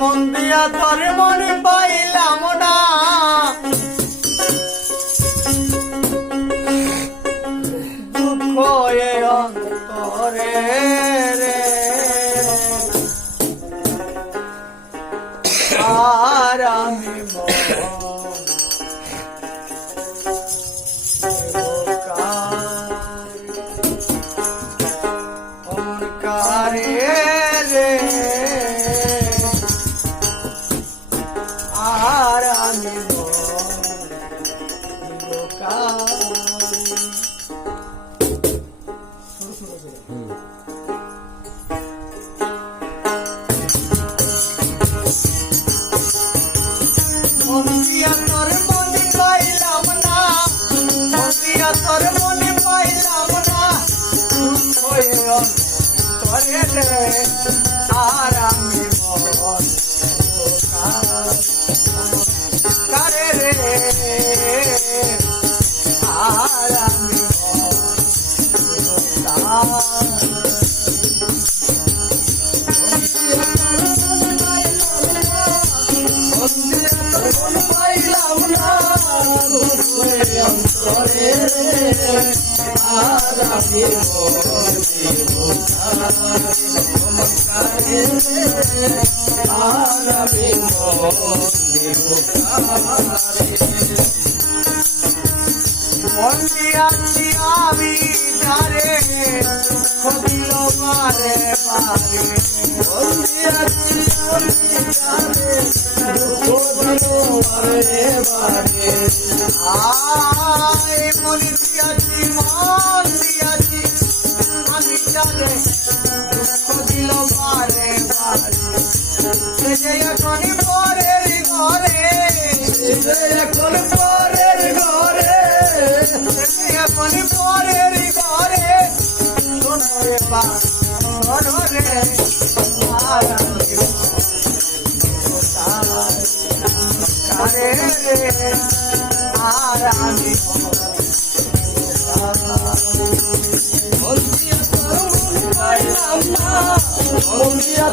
মন দিয়া তোর মনে পাইলাম না, দুঃখ এ অন্তরে রে, আর আমি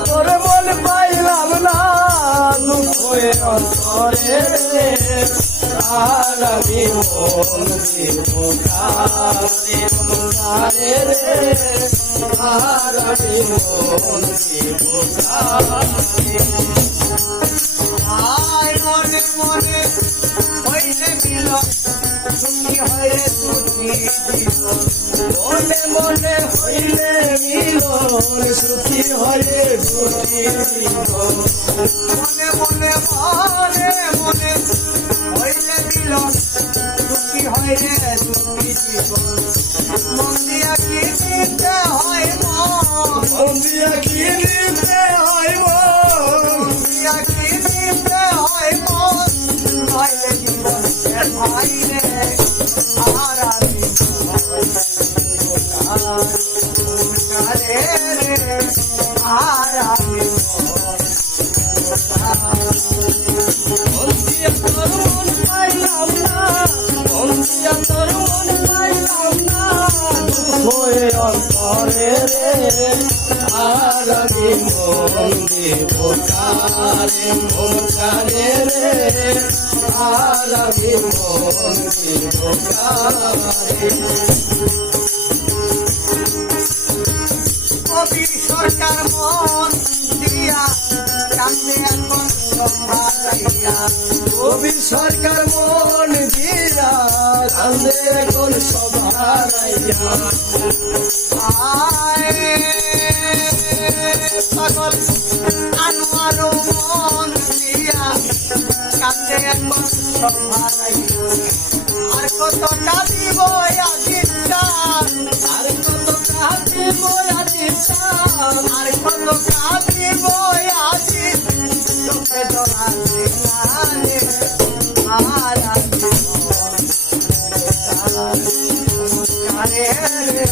তোর মন পাইলাম না, দুঃখ এ অন্তরে রে, আর আমি মন দিব কারে রে, আর আমি মন দিব কারে। আয় মনে মনে হইলে মিল, তুমি হয়ে সুখী জীবন, মনে মনে হইলে মিলন, সুখী হয়ে সুখী জীবন, মনে মনে মনে মনে হইলে মিলন, সুখী হয়ে সুখী জীবন, মন দিয়া কি নিতে হয় মন দিয়া কি নিতে হয় মন দিয়া কি নিতে হয় মন, হইলে জীবন ভাই রে, আর আমি আর আমি অন্তরে রে, আর আমি মন দিব কারে, মন কারে রে, আর আমি মন দিব কারে। কবির সরকার মন দিয়া কান্দে এখন সভাইয়া, কবির সরকার মন দিয়া কান্দে এখন সভাইয়া, সকল আনোয়ার মন দিয়া কান্দে এখন সভাইয়া, আর কত কাঁদিব আজির চাঁদ, আর কত কাঁদিব আজির চাঁদ, আর কত কাঁদিব আজির চোখে জলা রে, আর আমি কারে রে,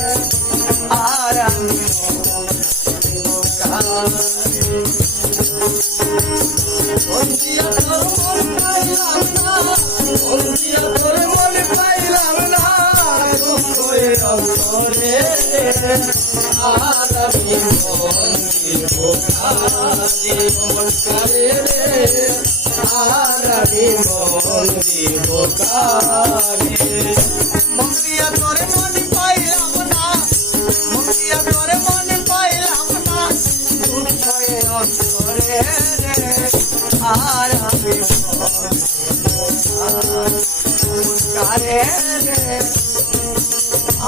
আর আমি অন্তরে আর আমি মন দিব বোকারে নমস্কারে রে আর আমি মন্দি বোকারে মন্দিয়া তোরে মনে পাইলাম না মন্দিয়া তোরে মনে পাইলাম না দুঃখ অন্তরে রে আর আমি নমস্কারে রে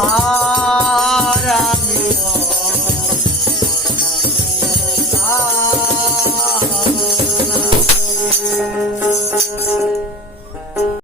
আর আমি